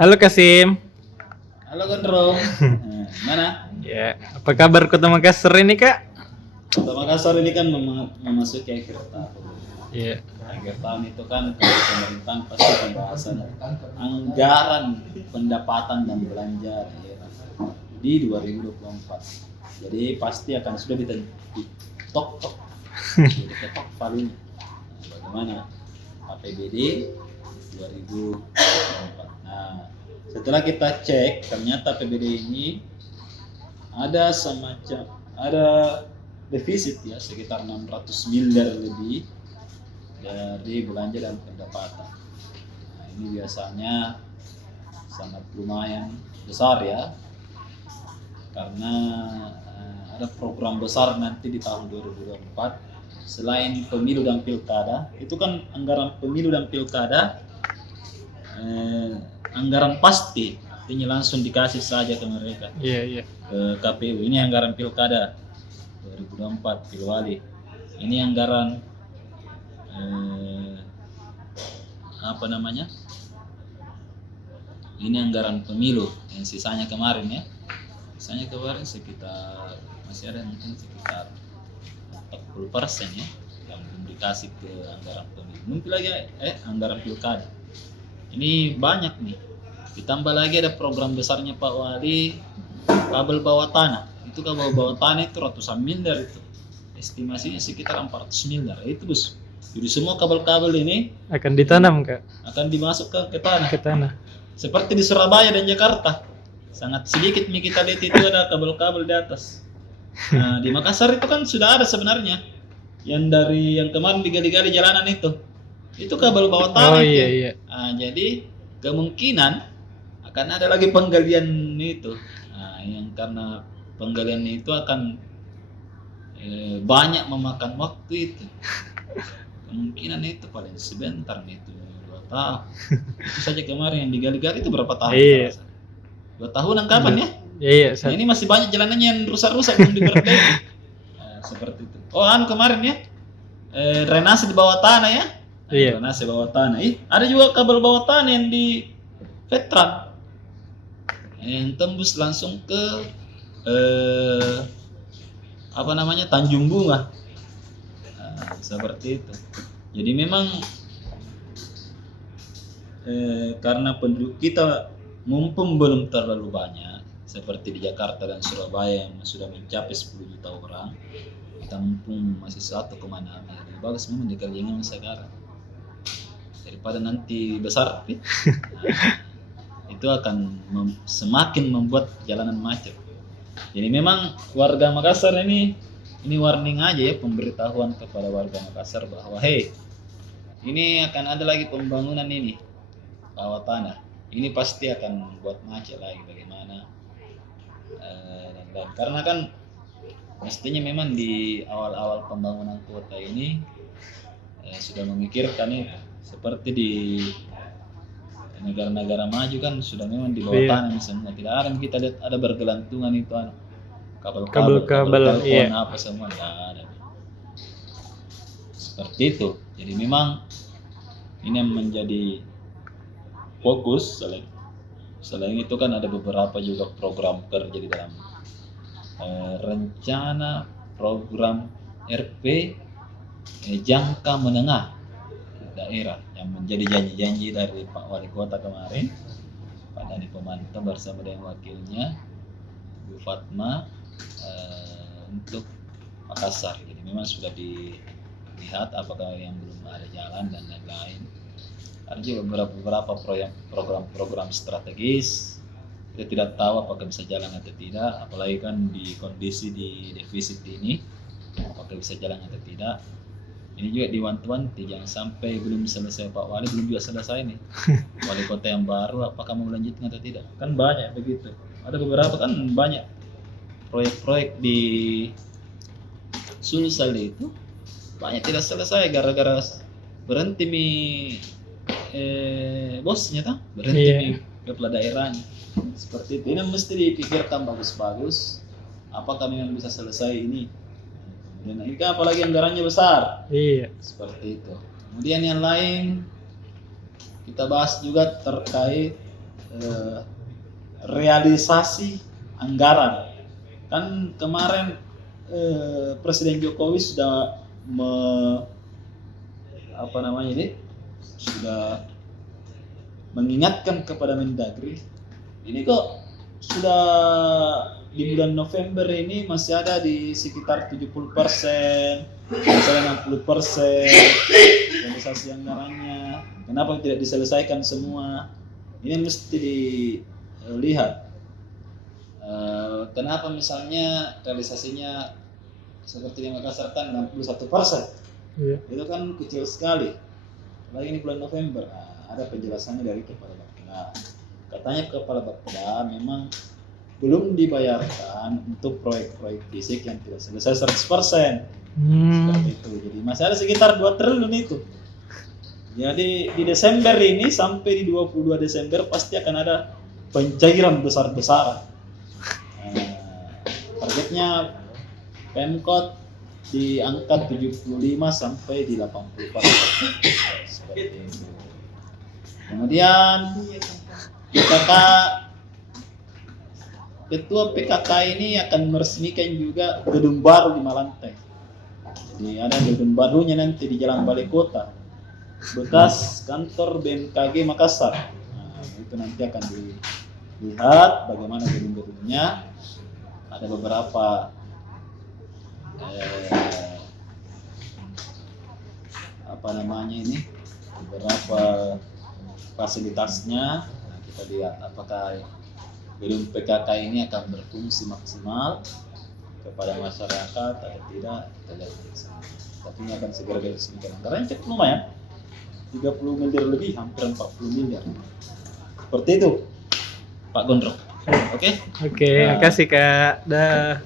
Halo Kasim. Halo Gondrong. Mana? Ya, apa kabar Kota Makassar ini Kak? Kota Makassar ini kan memasuki akhir tahun. Iya. Akhir tahun itu kan kalau pemerintahan pasti pembahasan anggaran pendapatan dan belanja daerah di 2024. Jadi pasti akan sudah diketok palunya. Bagaimana APBD 2024. Nah, setelah kita cek ternyata APBD ini ada defisit ya sekitar 600 miliar lebih dari belanja dan pendapatan. Nah, ini biasanya sangat lumayan besar ya, karena ada program besar nanti di tahun 2024 selain pemilu dan pilkada. Itu kan anggaran pemilu dan pilkada anggaran pasti, artinya langsung dikasih saja ke mereka. Iya. Ke KPU. Ini anggaran pilkada 2024 Pilwali. Ini anggaran apa namanya? Ini anggaran pemilu yang sisanya kemarin ya. Sisanya kemarin sekitar masih ada mungkin sekitar 40% ya yang belum dikasih ke anggaran pemilu. Mungkin lagi anggaran pilkada. Ini banyak nih. Ditambah lagi ada program besarnya Pak Wali, kabel bawah tanah. Itu kabel bawah tanah itu ratusan miliar itu. Estimasinya sekitar 400 miliar. Itu bos. Jadi semua kabel-kabel ini Akan ditanam Kak akan dimasukkan ke tanah. ke tanah. Seperti di Surabaya dan Jakarta. Sangat sedikit nih kita lihat itu ada kabel-kabel di atas. Nah, di Makassar itu kan sudah ada sebenarnya. Yang dari yang kemarin digali-gali jalanan itu. Itu kabel bawah tanah Oh itu. iya. Nah, jadi kemungkinan akan ada lagi penggalian itu. Nah, yang karena penggalian itu akan banyak memakan waktu itu. Kemungkinan itu paling sebentar nih itu 2 tahun. Itu saja kemarin yang digali-gali itu berapa tahun? Iya. 2 tahunan kapan ya? Iya. Nah, ini masih banyak jalanannya yang rusak-rusak belum diperbaiki. Nah, seperti itu. Oh, kemarin ya. Drainase di bawah tanah ya. Iya. Drainase bawah tanah. Ada juga kabel bawah tanah yang di Veteran. Yang tembus langsung ke apa namanya? Tanjung Bunga. Nah, seperti itu. Jadi memang karena penduduk kita mumpung belum terlalu banyak seperti di Jakarta dan Surabaya yang sudah mencapai 10 juta orang, kita mumpung masih 1,6, jadi bagus memang dikerjain sekarang daripada nanti besar. Nah, itu akan semakin membuat jalanan macet. Jadi memang warga Makassar ini warning aja ya, pemberitahuan kepada warga Makassar bahwa ini akan ada lagi pembangunan ini bawah tanah. Ini pasti akan membuat macet lagi bagaimana. Dan karena kan mestinya memang di awal-awal pembangunan kota ini sudah memikirkan itu. Seperti di negara-negara maju kan sudah memang di bawah tanah semua. Tidak ada kita lihat ada bergelantungan itu kabel telepon apa semua tidak ada. Seperti itu. Jadi memang ini yang menjadi fokus. Selain itu kan ada beberapa juga program kerja di dalam rencana program RP jangka menengah daerah yang menjadi janji-janji dari Pak Wali Kota kemarin, Pak Dhani Pomanto bersama dengan wakilnya Bu Fatma untuk Makassar. Jadi memang sudah dilihat apakah yang belum ada jalan dan lain-lain. Ada juga beberapa program strategis. Kita tidak tahu apakah bisa jalan atau tidak, apalagi kan di kondisi di defisit ini, apakah bisa jalan atau tidak. Ini juga diwanti-wanti, jangan sampai belum selesai Pak Wali, belum juga selesai nih. Wali kota yang baru, apakah mau melanjutkan atau tidak? Kan banyak begitu. Ada beberapa kan banyak proyek-proyek di Sulsel itu banyak tidak selesai gara-gara berhenti bosnya berhenti kepala daerahnya. Seperti itu. Ini mesti dipikirkan bagus-bagus apakah memang bisa selesai ini. Dan ini kan apalagi anggarannya besar. Iya. Seperti itu. Kemudian yang lain kita bahas juga terkait realisasi anggaran. Kan kemarin Presiden Jokowi sudah sudah mengingatkan kepada Mendagri, ini kok sudah di bulan November ini masih ada di sekitar 70%, misalnya 60% realisasi anggarannya. Kenapa tidak diselesaikan semua? Ini mesti dilihat. Kenapa misalnya realisasinya seperti di Makassar kan 61%? Iya. Itu kan kecil sekali. Lagi ini bulan November. Ada penjelasannya dari Kepala Bapeda. Katanya Kepala Bapeda memang belum dibayarkan untuk proyek-proyek fisik yang tidak selesai 100%. Seperti itu. Jadi masih ada sekitar 2 triliun itu. Jadi di Desember ini sampai di 22 Desember pasti akan ada pencairan besar-besaran. Targetnya Pemkot di angka 75 sampai di 80%. Seperti itu. Kemudian Ketua PKK ini akan meresmikan juga gedung baru di Malantai. Jadi ada gedung barunya nanti di Jalan Balai Kota, bekas kantor BMKG Makassar. Nah, itu nanti akan dilihat bagaimana gedung-gedungnya. Ada beberapa beberapa fasilitasnya. Nah, kita lihat apakah gedung PKK ini akan berfungsi maksimal kepada masyarakat atau tidak, kita lihat di sana. Tapi ini akan segera diresmikan. Anggarannya cukup lumayan, 30 miliar lebih, hampir 40 miliar. Seperti itu, Pak Gondrong. Oke? Oke, makasih Kak. Dah.